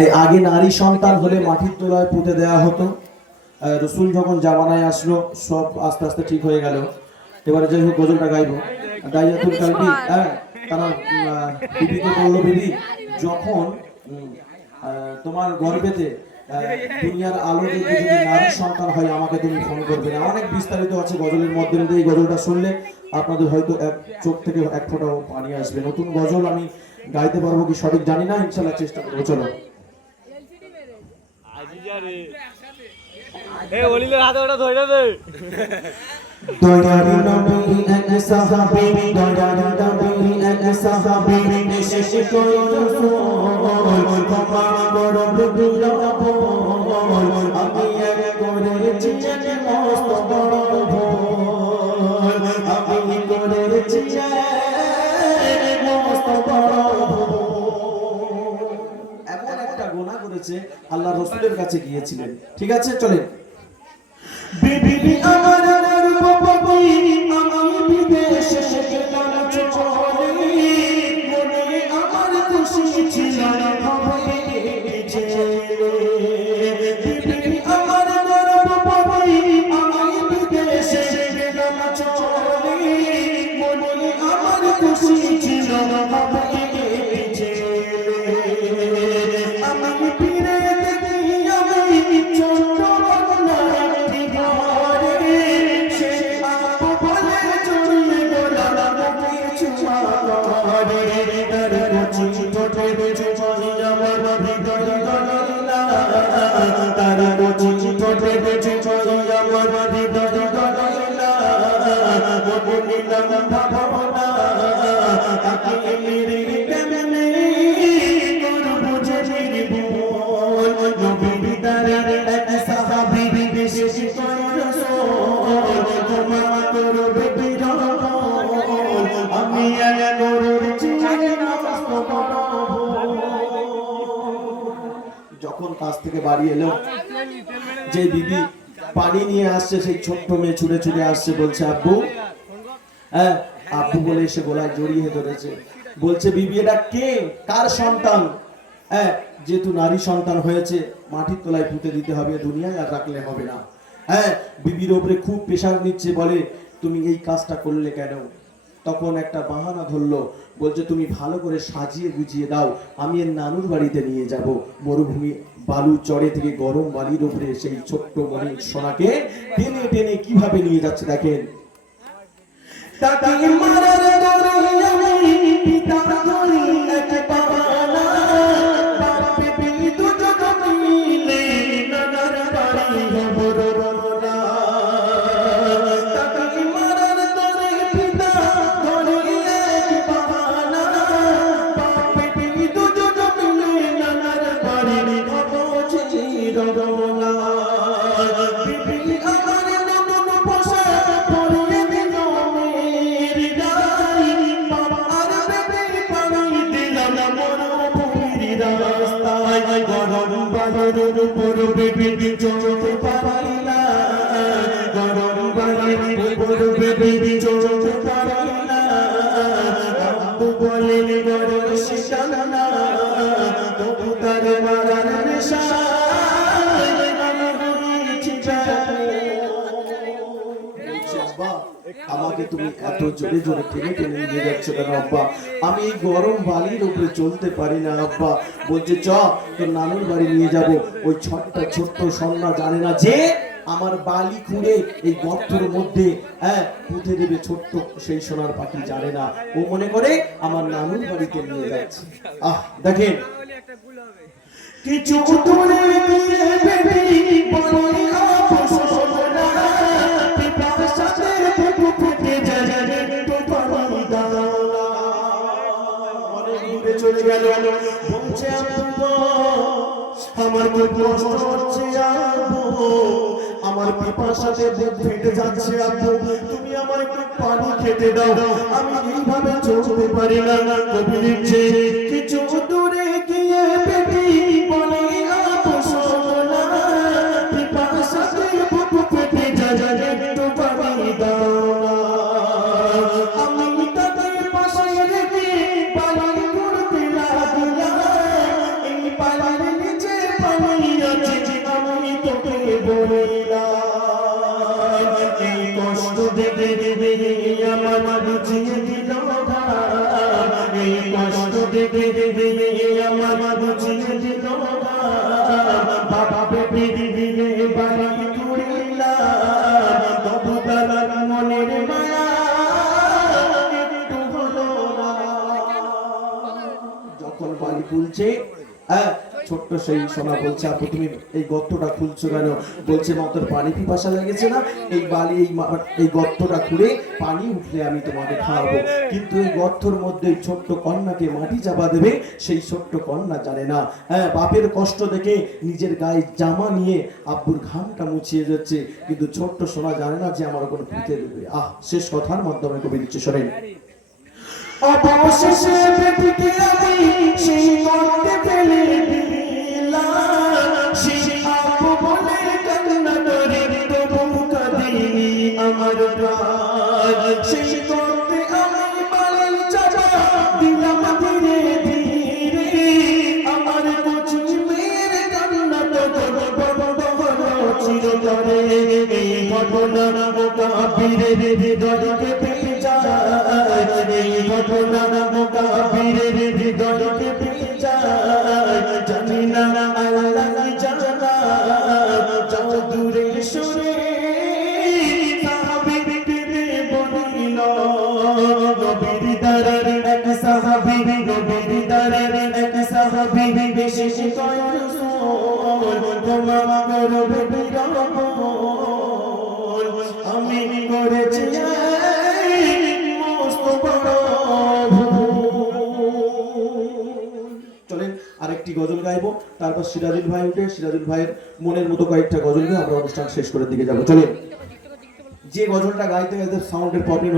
এই আগে নারী সন্তান হলে মাটির তলায় পুঁতে দেওয়া হতো। রসুল যখন জামানায় আসলো সব আস্তে আস্তে ঠিক হয়ে গেল। এবারে যাই হোক গজলটা গাইবো। দাইয়াতুল কালবি, তারা বিবিকে বললো, বিবি যখন তোমার গর্ভেতে দুনিয়ার আলো দেখে যদি নারী সন্তান হয় আমাকে তুমি ফোন করবে না। অনেক বিস্তারিত আছে গজলের মধ্যে। এই গজলটা শুনলে আপনাদের হয়তো এক চোখ থেকে এক ফোঁটাও পানি আসবে। নতুন গজল আমি গাইতে পারবো কি সঠিক জানি না, ইনশাআল্লাহ চেষ্টা করবো। চলো। দয়ারি নবী এক সাহাবী, দয়ারি নবী এক সাহাবী, শেষ করে রাসূল ক্ষমা করবে বিরাবল। আমি এক করেছি যে মস্ত বড় ভুল, আমি করেছি যে মস্ত বড় ভুল। এমন একটা গুনাহ করেছে, আল্লাহ রাসূলের কাছে গিয়েছিলেন। ঠিক আছে, চলেন। বিবি আমার বাবা, আমি বিদেশে গেলাম চলে, মনে আমার খুশি ছিল হবে জেলে। বিবি আমার বাবা, আমি বিদেশে গেলাম চলে, মনে আমার খুশি ছিল হবে জেলে। আমি ফিরে দেখি আমি ছোট যখন কাছ থেকে বাড়ি এলো, যে বিবি পানি নিয়ে আসছে সেই ছোট্ট মেয়ে ছুটে ছুটে আসছে, বলছে আব্বু। হ্যাঁ, আব্বু বলে এসে গলায় জড়িয়ে ধরেছে, বলছে বিবি এটা কে, কার সন্তান? হ্যাঁ, যেহেতু নারী সন্তান হয়েছে মাটির তলায় পুঁতে দিতে হবে, দুনিয়ায় আর রাখলে হবে না। হ্যাঁ, বিবির উপরে খুব প্রেশার নিচ্ছে, বলে তুমি এই কাজটা করলে কেন? তখন একটা বাহানা ধরলো, বলছে তুমি ভালো করে সাজিয়ে গুছিয়ে দাও, আমি এর নানুর বাড়িতে নিয়ে যাব। মরুভূমি বালু চড়ে থেকে গরম বালির উপরে সেই ছোট্ট মনি সোনাকে টেনে টেনে কিভাবে নিয়ে যাচ্ছে দেখেন। তাকে মারার দরে আমি পিতা ধরি এক পাওয়ানা, বাপে বিলি দুজন মিলে নানার বাড়ি খবর রওনা। তাকে মারার দরে পিতা ধরি এক পাওয়ানা, বাপে বিলি দুজন মিলে নানার বাড়ি খবর রওনা। বিবি আমার নতুন পোশাক পরিয়ে দিল মেয়ের গায়ে, বাবার বেবি পানি দিলাম মরুভূমির রাস্তায়। গরম বালুর উপর বেবি চলতে পারি না, গরম বালুর উপর বেবি চলতে পারি না। আব্বু বলেন গরম শিশাল না, তবু তার মারার নেশা আমাকে তুমি এত জোরে জোরে টেনে টেনে নিয়ে যাচ্ছ কেন আব্বা? আমি এই গরম বালির উপরে চলতে পারি না আব্বা। বলছে চ তোর নানুর বাড়ি নিয়ে যাব। ওই ছোট্ট সন্না জানে না যে আমার বালি খুঁড়ে এই গর্তের মধ্যে পুঁতে দেবে ছোট্ট সেই সোনার পাখি, জানে না। ও মনে করে আমার নানুর বাড়িতে নিয়ে যাচ্ছে। দেখেন, কিছু দূরে গিয়ে বেবি বলে আপসোনা, পিপাসাতে বুকু ফুটে যায় একটু পানি দাও না। অনেক দূরে চলে গেল, বলছে আব্বু আমার খুব কষ্ট হচ্ছে আব্বু, আমার পিপাসাতে বুক ফেটে যাচ্ছে আব্বু, তুমি আমার একটু পানি খেতে দাও, আমি এইভাবে চলতে পারি না। কবি লিখছে, কিছু দূরে গিয়ে বেবি বলে আপসোনা, পিপাসাতে বুক ফেটে যায় একটু পানি দাও না। আমি তাকে পাশে রেখে পালন করতে লাগলাম, এই পালন পানি আছে আমি তোকে বলিলাম এই কষ্ট দেখে আমার বুঝিয়ে দিল এই কষ্ট দেখে আমার বুঝিয়ে দিল বাবা বেবি বাড়ি করিলাম তবু তার মনের মায়া একটু হলো না। যখন বাড়ি খুলছে ছোট্ট সেই সোনা বলছে আপু তুমি এই গর্তটা খুলছো কেন? বলছে মা তোর পানি পিপাসা লেগেছে না, এই বালি এই গর্তটা খুঁড়ে পানি উঠলে আমি তোমাকে খাওয়াবো। কিন্তু এই গর্তর মধ্যে ছোট্ট কন্যাকে মাটি চাপা দেবে সেই ছোট্ট কন্যা জানে না। বাপের কষ্ট দেখে নিজের গায়ে জামা নিয়ে আব্বুর ঘামটা মুছিয়ে যাচ্ছে, কিন্তু ছোট্ট সোনা জানে না যে আমার কোনো পিঠে দেবে। শেষ কথার মাধ্যমে কবি দিচ্ছে শোনেন। অবশেষে বেটিকে আমি সেই গর্তে ফেলে দিলাম, সেই আপু বলে কান্না করে তবু কাঁদিনি আমার প্রাণ। সেই গর্তে আমি বালি চাপা দিলাম ধীরে ধীরে, আমার কচি মেয়ের কান্না তো চিরতরে। এই ঘটনা কাফিরের হৃদয়কে পেয়ে যায়, এই ঘটনা কাফিরের হৃদয়কে পেয়ে যায়। জানি না আল্লাহ কি জানা, যাও দূরে সরে সাহাবী কেঁদে বলিল, নবীর দারের এক সাহাবী, নবীর দারের এক সাহাবী বিশেষ কয় রাসূল ক্ষমা করবে বিরহল, আমি করেছি মস্ত বড় ভুল। চলেন আরেকটি গজল গাইবো, তারপর সিরাজুল ভাই উঠে সিরাজুল ভাইয়ের মনের মতো কয়েকটা গজল নিয়ে আমরা অনুষ্ঠান শেষ করার দিকে যাবো। চলেন, যে গজলটা গাইতে গাইতে সাউন্ডের প্রবলেম